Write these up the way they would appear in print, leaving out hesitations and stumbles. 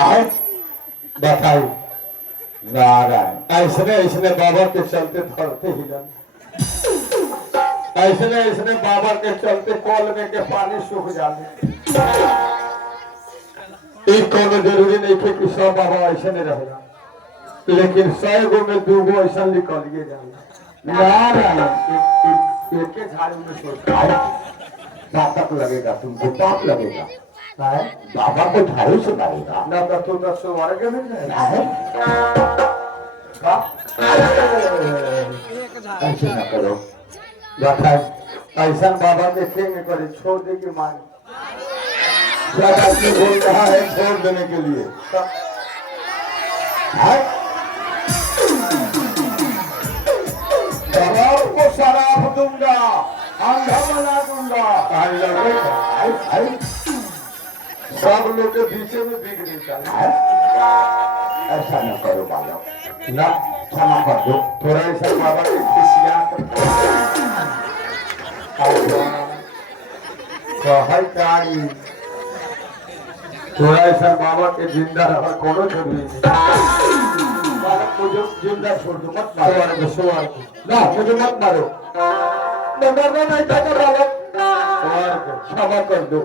आए बताई नारायण ऐसने ऐसने बाबा के चलते धरते ही ना ऐसने ऐसने बाबा के चलते कॉल में के पानी सूख जाने एक कोनो जरूरी नहीं थे कि सब बाबा ऐसे नहीं रहेगा लेकिन 100 गो में 2 गो ऐसा निकलिए जाना नारायण एक झाड़ू में सोचता है पाप लगेगा तुमको पाप लगेगा बाबा को झाड़ू से मारेगा ना तो 10 वर्ग में ऐसे ना करो ऐसा बाबा देखेंगे करे छोड़ दे के मार सब आदमी बोल रहा है छोड़ देने के लिए शराब को शराब दूंगा अंधा बना दूंगा सब लोग के बीच में बिगड़ी चाहिए ऐसा न करो बालक ना क्षमा कर दो थोड़ा ऐसा बाबा के खुशियां थोड़ा ऐसा बाबा के जिंदा रहा कोनो जरूरी नहीं बालक मुझे जिंदा छोड़ दो मत मारो ना मुझे मत मारो मैं मरना नहीं चाहता बालक क्षमा कर दो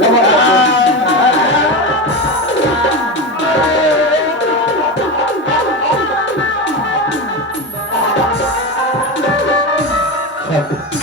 क्षमा कर दो